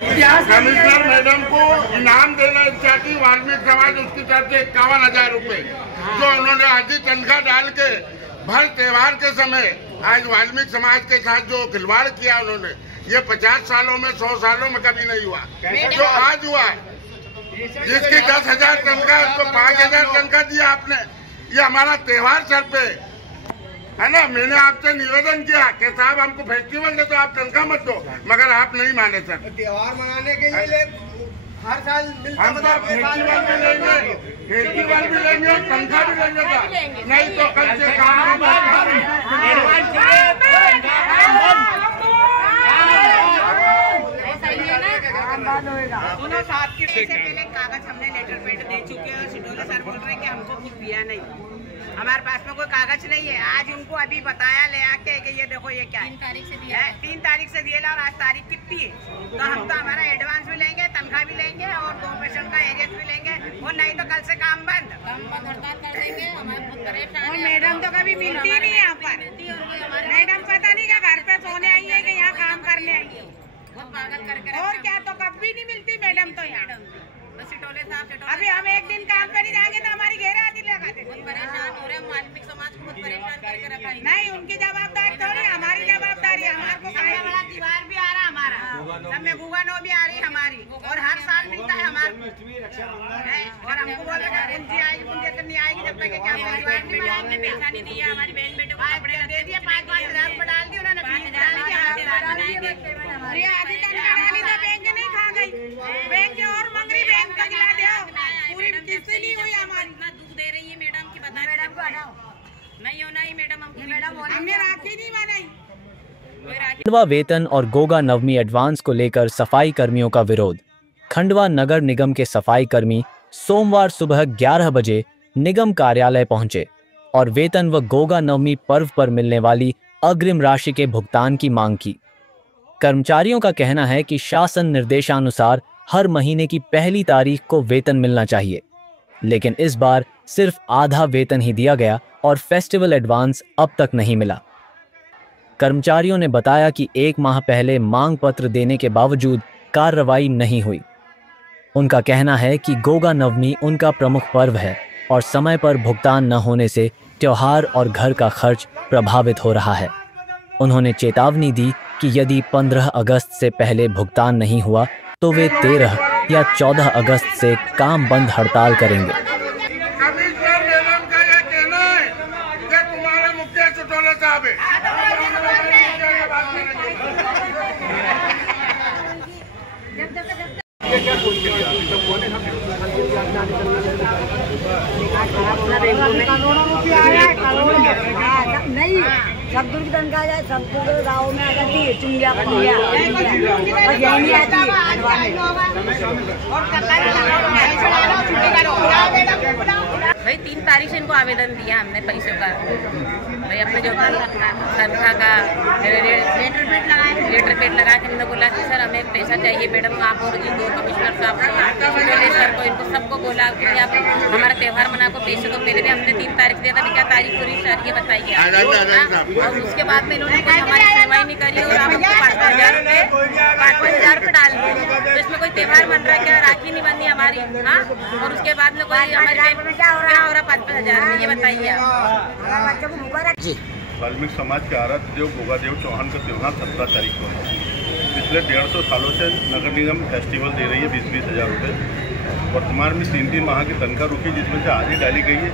Commissioner madam को इनाम देना चाहती वाल्मीकि समाज, उसकी तरफ से 51,000 रुपए जो उन्होंने आधी तनख्वाह डाल के भर त्योहार के समय आज वाल्मीकि समाज के साथ जो खिलवाड़ किया उन्होंने, ये 50 सालों में 100 सालों में कभी नहीं हुआ। जो आज हुआ, जिसकी 10,000 तनख्वाह उसको 5,000 तनख्वाह दिया आपने। ये हमारा त्योहार सर पे है ना। मैंने आपसे निवेदन किया कि साहब हमको फेस्टिवल दे तो आप तनख्वाह मत दो, मगर आप नहीं माने सर। त्योहार मनाने के लिए हर साल हम तो फेस्टिवल भी लेंगे, तनख्वाह भी लेंगे सर, नहीं तो कल से काम दोनों साथ के पैसे पहले कागज हमने लेटर पेड दे चुके हैं। सिटोले सर बोल रहे हैं कि हमको कुछ दिया नहीं, हमारे पास में कोई कागज नहीं है। आज उनको अभी बताया ले आके कि ये देखो ये क्या है, 3 तारीख से दिया है, 3 तारीख से दिया और आज तारीख कितनी है। तो हम तो हमारा एडवांस भी लेंगे, तनख्वाह भी लेंगे और 2 पेशेंट का एरियस भी लेंगे, और नहीं तो कल से काम बंद हड़ताल कर देंगे। हमारे मैडम तो कभी मिलती नहीं यहाँ पर। मैडम पता नहीं क्या घर पे सोने आई है कि यहाँ काम करने आई है, और क्या तो कभी नहीं मिलती मैडम तो यहाँ। अभी हम एक दिन काम पर नहीं जाएंगे तो हमारी घेरा आदि लगा देते। परेशान हो रहे हैं, वाल्मीकि समाज को बहुत परेशान करके रखा है। नहीं, उनकी जवाबदारी थोड़ी, हमारी जवाबदारी। हमारे को त्योहार भी आ रहा हमारा, सब में गुगानो भी आ रही हमारी, और हर साल मिलता है हमारे। और हमको बोल रहे पूंजी आएगी, पूंजी तो नहीं आएगी जब तक क्या हमने पैसा नहीं दिया। हमारी बहन बेटे को कपड़े दे दिए, 5-5 हजार रुपये डाल दिए उन्होंने, 5,000 आधी तनख्वाह डाली तो बैंक नहीं खा गई, बैंक और मंगरी बैंक का गिला दे पूरी किस्ती नहीं हुई हमारी। इतना दुख दे रही है मैडम की, बता मैडम को हटाओ, नहीं होना ही मैडम, हमने राखी नहीं बनाई। खंडवा वेतन और गोगा नवमी एडवांस को लेकर सफाई कर्मियों का विरोध। खंडवा नगर निगम के सफाई कर्मी सोमवार सुबह 11 बजे निगम कार्यालय पहुंचे और वेतन व गोगा नवमी पर्व पर मिलने वाली अग्रिम राशि के भुगतान की मांग की। कर्मचारियों का कहना है कि शासन निर्देशानुसार हर महीने की पहली तारीख को वेतन मिलना चाहिए, लेकिन इस बार सिर्फ आधा वेतन ही दिया गया और फेस्टिवल एडवांस अब तक नहीं मिला। कर्मचारियों ने बताया कि 1 माह पहले मांग पत्र देने के बावजूद कार्रवाई नहीं हुई। उनका कहना है कि गोगा नवमी उनका प्रमुख पर्व है और समय पर भुगतान न होने से त्योहार और घर का खर्च प्रभावित हो रहा है। उन्होंने चेतावनी दी कि यदि 15 अगस्त से पहले भुगतान नहीं हुआ तो वे 13 या 14 अगस्त से काम बंद हड़ताल करेंगे। कमिश्नर मैडम का यह कहना है कि तुम्हारे मुखिया सिटोले साहब है। नहीं, सब दूर की तनख्वाह जाए, सब दूर गाँव में आ जाती है, चुंगिया भाई 3 तारीख से इनको आवेदन दिया हमने पैसों का, भाई अपने जो तनख्वाह का लेटर पेड लगा के हमने बोला कि सर हमें पैसा चाहिए। मैडम आप और जी 2 कमिश्नर साहब सर को, इनको सबको बोला कि आप हमारा त्योहार मना को पैसे तो पहले भी हमने 3 तारीख दिया था, क्या तारीख पूरी सर ये बताइए। और उसके बाद में इन्होंने कोई हमारी सुनवाई नहीं करी और आप 5,000 रुपये डाल दिए। तो इसमें कोई त्योहार मन रहा है क्या? राखी नहीं बंदी हमारी, हाँ, और उसके बाद में कोई हमारे क्या हो रहा 5,000 में, ये बताइए आप। वाल्मीकि समाज के आराध्य देव गोगादेव चौहान का त्यौहार 17 तारीख को है। पिछले 150 सालों से नगर निगम फेस्टिवल दे रही है 20-20 हज़ार रुपये। वर्तमान में 3-3 माह की तनख्वाह रुकी, जिसमें से आधी डाली गई है।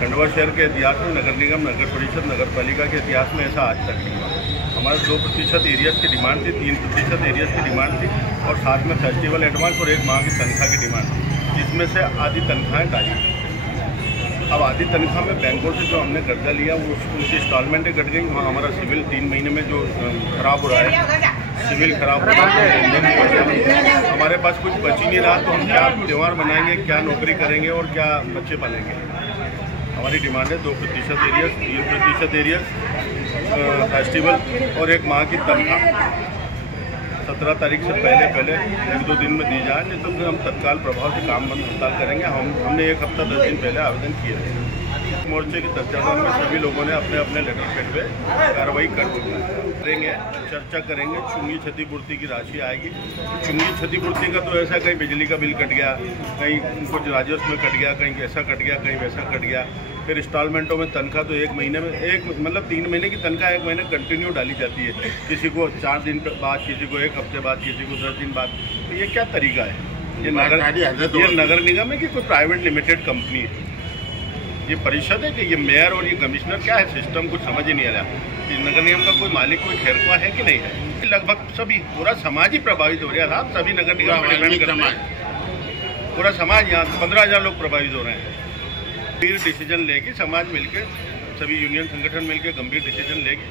खंडवा शहर के इतिहास में नगर निगम, नगर परिषद, नगर पालिका के इतिहास में ऐसा आज तक नहीं हुआ। हमारा 2% एरियस की डिमांड थी, 3% एरियस की डिमांड थी और साथ में फेस्टिवल एडवांस और 1 माह की तनख्वाह की डिमांड थी, जिसमें से आधी तनख्वाहें डाली। अब आधी तनख्वाह में बैंकों से जो हमने कर्जा लिया वो उनकी इंस्टॉलमेंटें कट गई। वहाँ हमारा सिविल 3 महीने में जो खराब हो रहा है, सिविल खराब हो रहा है, हमारे पास कुछ बच ही नहीं रहा। तो हम क्या त्यौहार मनाएंगे, क्या नौकरी करेंगे और क्या बच्चे पालेंगे। हमारी डिमांड है 2% एरियस, 3% एरियस, फेस्टिवल और 1 माह की तनख्वाह 17 तारीख से पहले 1-2 दिन में दी जाए, नहीं तो फिर हम तत्काल प्रभाव से काम बंद हड़ताल करेंगे। हमने 1 हफ्ता 10 दिन पहले आवेदन किए थे। मोर्चे की तत्वाधान में सभी लोगों ने अपने अपने लेटर पेड पे कार्रवाई करेंगे, चर्चा करेंगे। चुंगी क्षतिपूर्ति की राशि आएगी। चुंगी क्षतिपूर्ति का तो ऐसा कहीं बिजली का बिल कट गया, कहीं कुछ राजस्व में कट गया, कहीं ऐसा कट गया, कहीं वैसा कट गया। फिर इंस्टॉलमेंटों में तनख्वाह तो एक महीने में मतलब 3 महीने की तनख्वाह एक महीने कंटिन्यू डाली जाती है। किसी को 4 दिन बाद, किसी को 1 हफ्ते बाद, किसी को 10 दिन बाद। तो ये क्या तरीका है? ये नगर निगम है कि कोई प्राइवेट लिमिटेड कंपनी है? ये परिषद है कि ये मेयर और ये कमिश्नर? क्या है सिस्टम? कुछ समझ ही नहीं आ रहा कि नगर निगम का कोई मालिक, कोई खेरख्वाह है कि नहीं है। लगभग सभी, पूरा समाज ही प्रभावित हो रहा है। सभी नगर निगम में डिपेंड करते हैं। पूरा समाज, यहाँ 15,000 लोग प्रभावित हो रहे हैं। गंभीर डिसीजन लेगी समाज मिलकर, सभी यूनियन संगठन मिलकर गंभीर डिसीजन लेगी।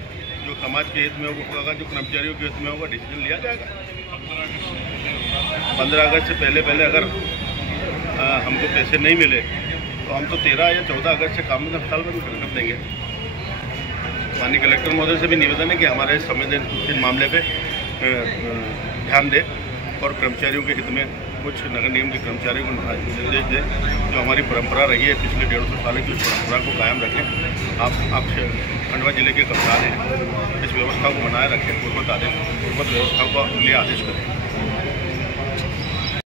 जो समाज के हित में होगा, जो कर्मचारियों के हित में होगा, डिसीजन लिया जाएगा। 15 अगस्त से पहले अगर हमको पैसे नहीं मिले तो हम तो 13 या 14 अगस्त से काम हड़ताल बंद कर देंगे। माननीय कलेक्टर महोदय से भी निवेदन है कि हमारे संवेदनशील मामले पे ध्यान दें और कर्मचारियों के हित में कुछ नगर निगम के कर्मचारियों को निर्देश दें। जो हमारी परंपरा रही है पिछले 150 साल की, उस परंपरा को कायम रखें। आप खंडवा जिले के कप्तान हैं, इस व्यवस्था को बनाए रखें। पूर्वत व्यवस्था को लिए आदेश करें।